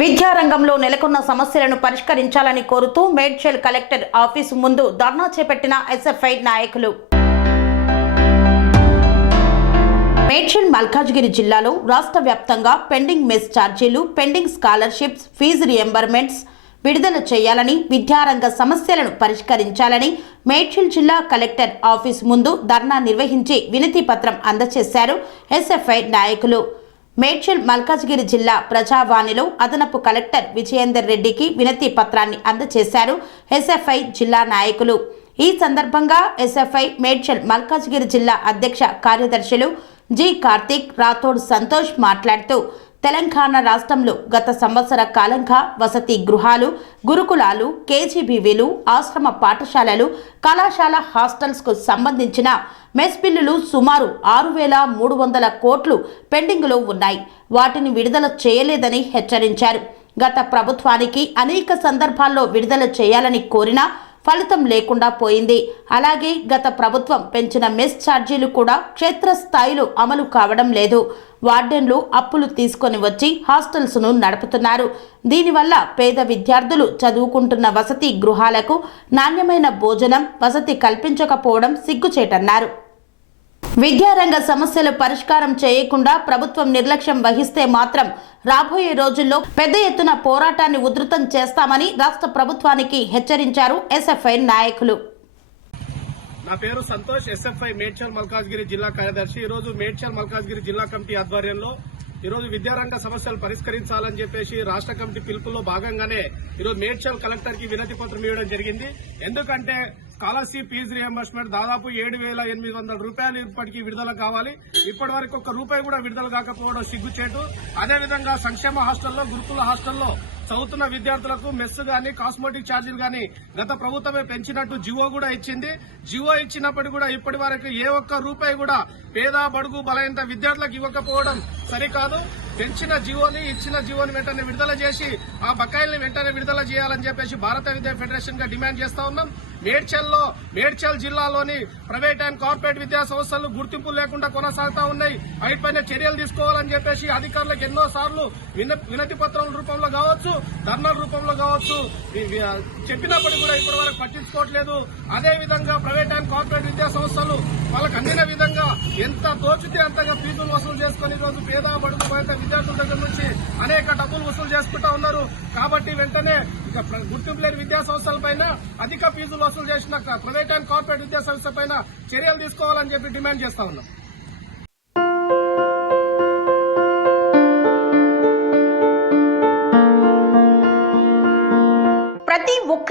విద్యారంగంలో నెలకొన్న సమస్యలను పరిష్కరించాలని కోరుతూ మేడ్చల్ కలెక్టర్ ఆఫీసు ముందు ధర్నా చేపట్టిన ఎస్ఎఫ్ఐ నాయకులు. మేడ్చల్ మల్కాజ్గిరి జిల్లాలో రాష్ట్ర వ్యాప్తంగా పెండింగ్ మెస్ ఛార్జీలు పెండింగ్ స్కాలర్షిప్స్ ఫీజు రియంబర్మెంట్స్ విడుదల చేయాలని విద్యారంగ సమస్యలను పరిష్కరించాలని మేడ్చల్ జిల్లా కలెక్టర్ ఆఫీస్ ముందు ధర్నా నిర్వహించి వినతి పత్రం అందజేశారు ఎస్ఎఫ్ఐ నాయకులు. మేడ్చల్ మల్కాజ్గిరి జిల్లా ప్రజావాణిలో అదనపు కలెక్టర్ విజయేందర్ రెడ్డికి వినతి పత్రాన్ని అందజేశారు ఎస్ఎఫ్ఐ జిల్లా నాయకులు. ఈ సందర్భంగా ఎస్ఎఫ్ఐ మేడ్చల్ మల్కాజ్గిరి జిల్లా అధ్యక్ష కార్యదర్శులు జి కార్తీక్ రాథోడ్ సంతోష్ మాట్లాడుతూ తెలంగాణ రాష్ట్రంలో గత సంవత్సర కాలంగా వసతి గృహాలు గురుకులాలు కేజీబీవీలు ఆశ్రమ పాఠశాలలు కళాశాల హాస్టల్స్కు సంబంధించిన మెస్ బిల్లులు సుమారు ఆరు వేల మూడు వందల కోట్లు పెండింగ్లో ఉన్నాయి. వాటిని విడుదల చేయలేదని హెచ్చరించారు. గత ప్రభుత్వానికి అనేక సందర్భాల్లో విడుదల చేయాలని కోరినా ఫలితం లేకుండా పోయింది. అలాగే గత ప్రభుత్వం పెంచిన మెస్ ఛార్జీలు కూడా క్షేత్రస్థాయిలో అమలు కావడం లేదు. వార్డెన్లు అప్పులు తీసుకొని వచ్చి హాస్టల్స్ను నడుపుతున్నారు. దీనివల్ల పేద విద్యార్థులు చదువుకుంటున్న వసతి గృహాలకు నాణ్యమైన భోజనం వసతి కల్పించకపోవడం సిగ్గుచేటన్నారు. విద్యారంగ సమస్యలు పరిష్కారం చేయకుండా ప్రభుత్వం నిర్లక్ష్యం వహిస్తే మాత్రం రాబోయే రోజుల్లో పెద్ద ఎత్తున పోరాటాన్ని ఉధృతం చేస్తామని రాష్ట్ర ప్రభుత్వానికి హెచ్చరించారు ఎస్ఎఫ్ఐ నాయకులు. నా పేరు సంతోష్ ఎస్ఎఫ్ఐ మేడ్చల్ మల్కాజ్గిరి జిల్లా కార్యదర్శి. ఈ రోజు మేడ్చల్ మల్కాజ్గిరి జిల్లా కమిటీ ఆధ్వర్యంలో ఈరోజు విద్యారంగ సమస్యలు పరిష్కరించాలని చెప్పేసి రాష్ట్ర కమిటీ పిలుపులో భాగంగానే ఈరోజు మేడ్చల్ కలెక్టర్కి వినతి పత్రం ఇవ్వడం జరిగింది. ఎందుకంటే స్కాలర్షిప్ ఫీజు రియంబర్స్మెంట్ దాదాపు ఏడు వేల ఎనిమిది వందల రూపాయలు ఇప్పటికీ విడుదల కావాలి. ఇప్పటి వరకు ఒక్క రూపాయి కూడా విడుదల కాకపోవడం సిగ్గుచేటు. అదేవిధంగా సంక్షేమ హాస్టల్లో గురుకుల హాస్టల్లో చదువుతున్న విద్యార్థులకు మెస్ గాని కాస్మెటిక్ ఛార్జీలు గాని గత ప్రభుత్వమే పెంచినట్టు జివో కూడా ఇచ్చింది. జివో ఇచ్చినప్పటికీ కూడా ఇప్పటి వరకు ఏ ఒక్క రూపాయి కూడా పేద బడుగు బలైన విద్యార్థులకు ఇవ్వకపోవడం సరికాదు. పెంచిన జివోని ఇచ్చిన జివోని వెంటనే విడుదల చేసి ఆ బకాయిల్ని వెంటనే విడుదల చేయాలని చెప్పేసి భారత విద్యా ఫెడరేషన్గా డిమాండ్ చేస్తా ఉన్నాం. మేడ్చల్లో మేడ్చల్ జిల్లాలోని ప్రైవేట్ అండ్ కార్పొరేట్ విద్యా సంస్థలు గుర్తింపు లేకుండా కొనసాగుతా ఉన్నాయి. వాటిపైన చర్యలు తీసుకోవాలని చెప్పేసి అధికారులకు ఎన్నో సార్లు వినతి పత్రం రూపంలో కావచ్చు ధర్నాల రూపంలో కావచ్చు చెప్పినప్పుడు కూడా ఇప్పటి వరకు పట్టించుకోవట్లేదు. అదే విధంగా ప్రైవేట్ అండ్ కార్పొరేట్ విద్యా సంస్థలు వాళ్ళకు అందిన విధంగా ఎంత దోచితే అంతగా ఫీజులు వసూలు చేసుకుని ఈరోజు రోజు పేద బడుగు విద్యార్థుల దగ్గర నుంచి అనేక డబ్బులు వసూలు చేసుకుంటా ఉన్నారు. కాబట్టి వెంటనే ఇక గుర్తింపు లేని విద్యా సంస్థల పైన అధిక ఫీజులు వసూలు చేసిన ప్రైవేట్ అండ్ కార్పొరేట్ విద్యా సంస్థ పైన చర్యలు తీసుకోవాలని చెప్పి డిమాండ్ చేస్తా ఉన్నాం.